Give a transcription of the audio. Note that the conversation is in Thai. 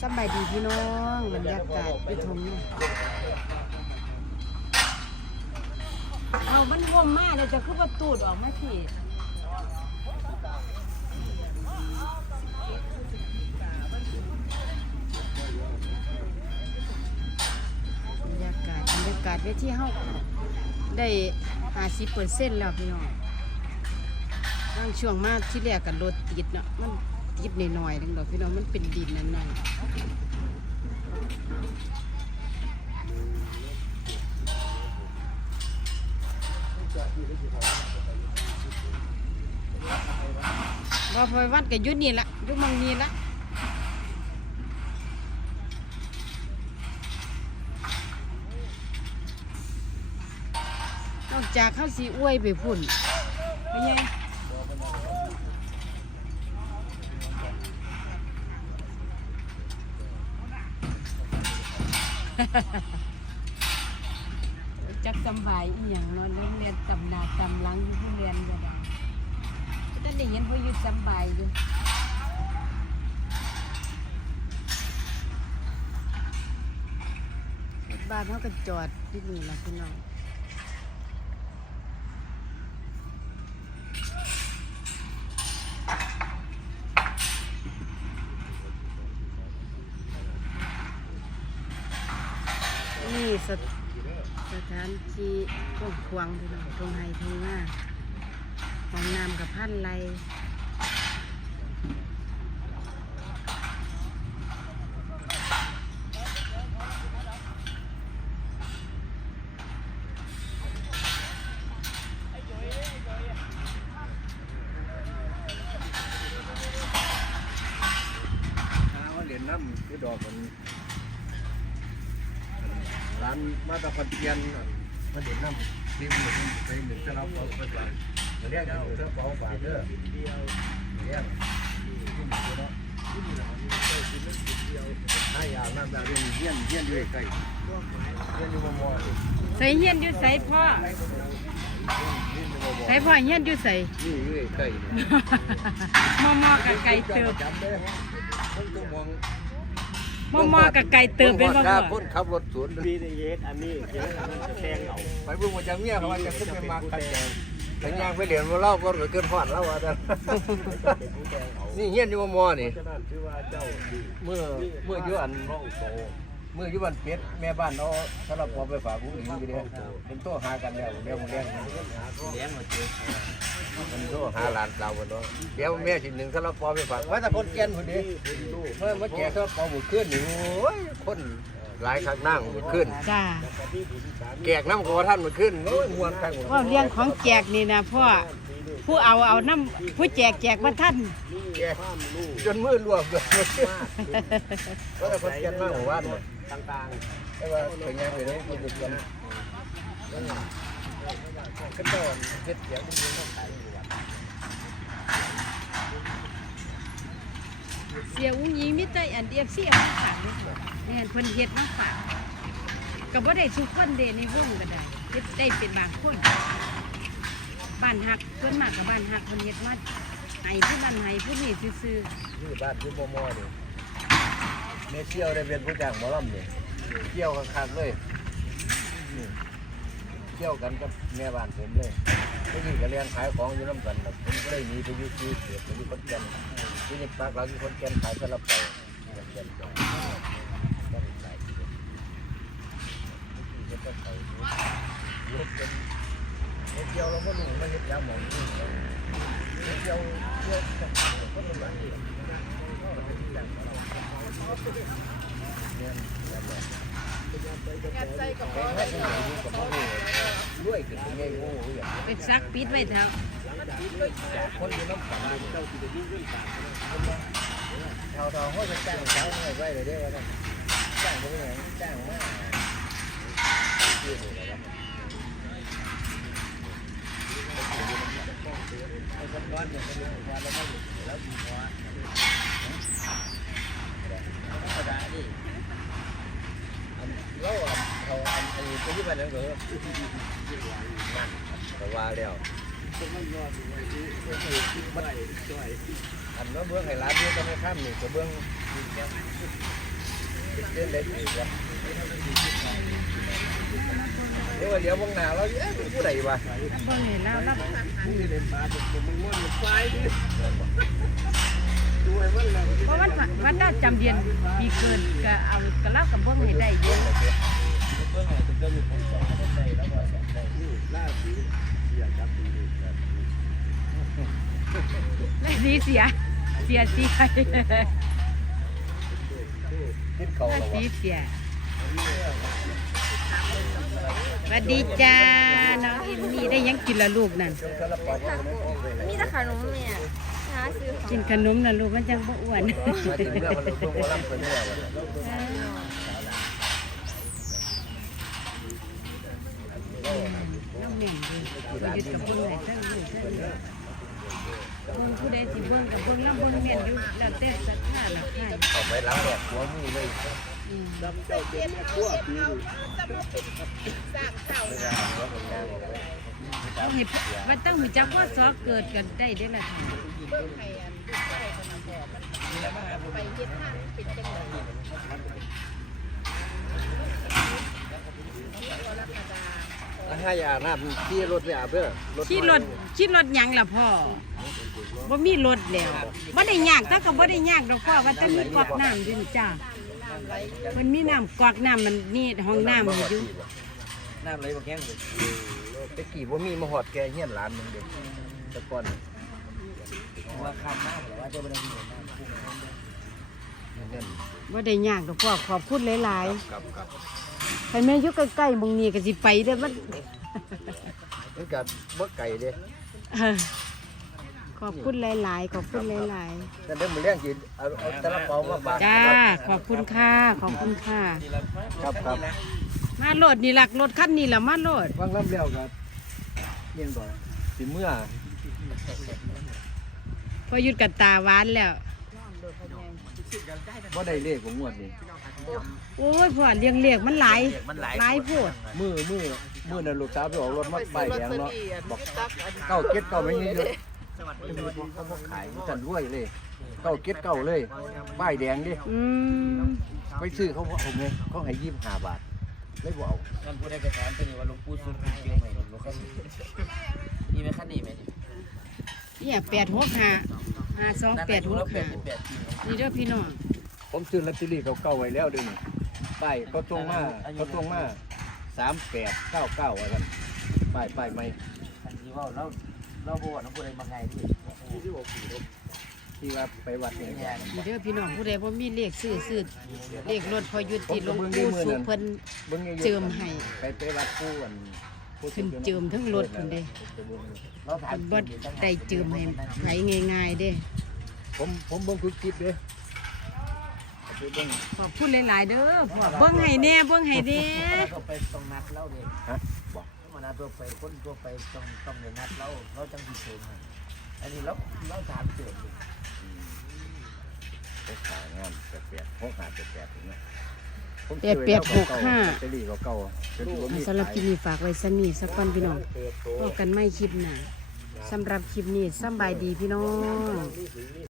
สำบายดีพี่น้องบรรยากาศไปทงนี่เอามันว่มมากเลยจะคือประตูดออกมาพี่บรรยากาศบรรยากาศเวทีเฮาได้ห้าสิบเปอร์เซ็นต์แล้วพี่น้องบางช่วงมากที่แรกกันรถติดเนาะมัน ติดหน่อยๆนึงดอกพี่น้องมันเป็นดินนั่นน่ะว่าพอวัดกับยุดนี่ละยุมังนี่ละนอกจากข้าวสีอ้วยไปพุ่นเป็นไง จักสำบายอีหยังเนอนเรื่องเรียนตำหนาตำหลังอยู่ผู้เรียนก็ได้ก็ได้เห็นพ่ออยู่สำบายอยู่บ้านเขาก็จอดที่นี่ละพี่น้องนี่สถ สถานที่กว้างขวงพี่น้องตรงไฮทงหน้าห้องน้ำกับพันไรน้ำที่ดอกมัน ร้านมาตะพันเทียนมาเหรียญน้ำริมหนึ่งไปหนึ่งจะรับเอาไปก่อนเรียกเอาเสื้อเปล่าฝาเด้อเรียกให้ยาน้ำดาวเรียนเยี่ยนเยี่ยนด้วยใกล้เยี่ยนอยู่มอมอใส่เฮียนอยู่ใส่พ่อเยี่ยนอยู่มอมอใส่พ่อเฮียนอยู่ใส่นี่อยู่ใกล้มอมอกับไก่เติบจำได้คนตัว มองมอมอกับไก่เติบเป็นบ่คพ่รัอบคนขับรถสวนบีเดเยสอันนี้เดี๋ยวมันจะแซงเอาไปเบิ่งว่าจะเมียเขาว่าจะขึ้นไปมาคันแดงแต่ย่างไปเหรียญมาเล่าก็เกินหอดแล้วว่าแต่เป็นผู้แซงเอานี่เฮียนอยู่มอนี่ฉะนั้นชื่อว่าเจ้าดีเมื่อเมื่ออยู่อันร่องโต เมื่ออยู่บ้านเป็ดแม่บ้านเอาสำหรับพอไปฝากผู้หญิงอยู่เด้เป็นโตหากันแล้วเดี๋ยวมันเลี้ยงเลี้ยงมาเจอมันโตหาหลานเราวันเนาะเดี๋ยวแม่สิหนึ่งสำหรับพอไปฝากว่าแต่คนแก่นคนนี้เมื่อมาแก่สำหรับพอหมดขึ้นนี่โอ้ยคนหลายครั้งนั่งหมดขึ้นจ้าแกกน้ำกว่าท่านหมดขึ้นโอ้ยมวนใครหมดว่าเลี้ยงของแจกนี่นะพ่อ ผู้เอาเอาน้ำผู้แจกแจกมาท่านแกกจนมือรวมเลยก็แต่คนแก่นมากหัววันเลยต่างแต่ว่าเป็นยังไงเลยคนหยุดกันก็โดนเฮ็ดเสียงมันยังขายอยู่วัดเสียอุ้งยิงมิตรอันเดียบเสียมาฝากนี่แม่นเพิ่นเฮ็ดมาฝากก็บ่ได้ทุกคนเด้ในวงก็ได้เฮ็ดได้เป็นบางคน บ้านฮักเพิ่อนมากกับบ้านฮักเพิ่นเฮ็ดมาให้ผู้นั้นให้ผู้นี้ซื่อที่บ้านที่โมโมนี่เมเที่ยวได้เป็นผู้จ้างหมอลำนี่เที่ยวกันคักเลยนี่เที่ยวกันกับแม่บ้านผมเลยก็ยิ่งก็เรียนขายของอยู่น้ำกันน่ะผมก็ได้หนีไปอยู่ที่เสียไปอยู่คนแก่นที่นี่ปากเราอยู่คนแก่นขายสลับเปาคนแก่นก็ได้ขายที่เดียวที่ก็ไปอยู่เป็น เฮ็ดเที่ยวเราก็รู้มาเฮ็ดยามหมองนี่เฮ็ดเที่ยวเที่ยวกับคนละบ้านนี่เนี่ยแบบนั้นด้วยคือเป็นไงโง่อย่างๆเป็นซักปิดไว้เถอะคนอยู่น้ำกันเจ้าที่จะยิ่งขึ้นต่างชาวทองเขาจะจ้างสาวให้ไว้เลยได้ว่าจ้างเป็นไงจ้างมากชื่อเลยครับไอ้คนร้อนเนี่ยเป็นงานแล้วไม่แล้วมีหัวธรรมดาดิแล้วเขาอันไอ้ตัวที่บ้านนั่นก็นั่นแต่ ว่าแล้วอันนั้นเบื้องไห้ร้านเบื้องก็ไม่ข้ามหนี่งก็เบื้องเล่นได้ดีกว่า เดี๋ยวว่าเดี๋ยวเบื้องหน้าเราเอ๊ะเป็นผู้ใดวะแล้วเบิ่งให้เรารับนี่เล่นปลาจะมึงมันไฟดิดูให้มันแล้วเพราะวันวันเราจำเดือนปีเกินก็เอาก็เล่ากับเบิ่งให้ได้เยอะนี่ล่าสีอยากจับดีและสีเสียเสียสีไปคิดเขาและเราสีวะเสีย สวัสดีจ้าน้องอินนี่ได้หยังกินละลูกนั่นจนกระป๋องเราไม่พอเลยมีแต่ขนมเนี่ยหาซื้อของกินขนมนะลูกมันจังบ่อ้วนมาถึงเรื่องมันเพิ่งมาล่ำคนเรื่องวันน้องเหม่งดีไปยึดกับเบิ่งให้เทั้งลูกเทั้ง เบิ่งผู้ใดสิเบิ่งกับเบิ่งแล้วเบิ่งแม่นอยู่แล้วแต่ศรัทธาละใครออกไปล้างแดดหัวมือเลยอืมดำเจ้าเป็นแม่ขั้วปีนี่ต้องให้มันต้องรู้จักว่าซอเกิดกันได้เด้อล่ะค่ะให้อาบน้ำที่รถไปอาบเด้อขี่รถขี่รถหยังล่ะพ่อ บ่มีรถแล้วบ่ได้ยากแต่ก็บ่ได้ยากดอกพ่อว่าแต่มีกอกน้ำอยู่นี่จ้ามันมีน้ำกอกน้ำมันนี่ห้องน้ำมันอยู่น้ำไหลบ่แข็งเลยตะกี้บ่มีมาหอดแกเฮียนหลานมึงเด็กตะก่อนว่าข้ามน้ำหรือว่าจะบ่ได้มีน้ำเงินบ่ได้ยากดอกพ่อขอบคุณหลายกับกับๆให้แม่อยู่ใกล้ๆมองนี้ก็สิไปเด้อมันมันก็บ่ไก่เด้อ ขอบคุณหลาย ๆ ขอบคุณหลาย แต่เดี๋ยวมื้อแรงสิเอาเอาตะละเปามาฝากๆ จ้า ขอบคุณค่ะ ขอบคุณค่ะ ครับครับมาโหลดนี่หลักรถคันนี้ล่ะมาโหลด วางลำแล้วก็เรียนบ่สิเมื่อพอหยุดกับตาหวานแล้ว บ่ได้เลขของงวดนี้โอ้ยพ่อเลี้ยงเลียกมันหลายหลายโพดมือมือมือน่ะลูกสาวไปออกรถมาป้ายแดงเนาะบอกเก้าเก็ดเก้าไม่เยอะๆเขาบ่ขายมันกันรวยเลย เก้าเก็ดเก้าเลย ป้ายแดงดิ อืมไปซื้อเขาบอกเอาไงเขาให้ยี่สิบห้าบาทเลยบ่เอามันพูดได้กระถามตัวนี้ว่าหลวงปู่สุนทรเชียงใหม่หลวงปู่มีไหมคันนี้ไหมนี่เนี่ยแปดหกห้าห้าสองแปดหกห้านี่เด้อพี่น้องผมซื้อลอตเตอรี่เขาเก่าไว้แล้วเด้วยวนี่ป้ายเขาตรงมาเขาตรงมาสามแปดเก้าเก้าอะไรกันป้ายป้ายไหม่คันที่ว่าเรา เราบอกว่าน้องพูดอะไรมาไงที่ที่ว่าไปวัดนี่เนี่ยนี่เด้อพี่น้องผู้ใดบ่มีเลขซื้อซื้อเลขรถพอหยุดที่หลวงปู่สุเพิ่นเบิ่งอายุเจิมให้ไปไปวัดผู้อันผู้ขึ้นเจิมทั้งรถพุ่นเด้เราถามเพิ่นบ่ได้เจิมให้ไผง่ายๆเด้ผมผมเบิ่งทุกคลิปเด้เอาไปเบิ่งขอบคุณหลายๆเด้อพ่อเบิ่งให้แน่เบิ่งให้แน่เราไปต้องนัดเราเล ยฮะบอกมานัดตัวไปคนตัวไปต้องต้องเลยนัดเราเราจังดีเชิญอันนี้เราเราถามเจิมหกขางามแปดแปดหกห้าแปดแปดถึงนะผมแปดแปดหกห้า ลอตเตอรี่เก่าๆจนถึงว่ามีสำหรับขายคลิปนี้ฝากไว้สักนี้สักวันพี่น้องพบกันไม่คลิปหน้าสำหรับคลิปนี้สำบายดีพี่น้อง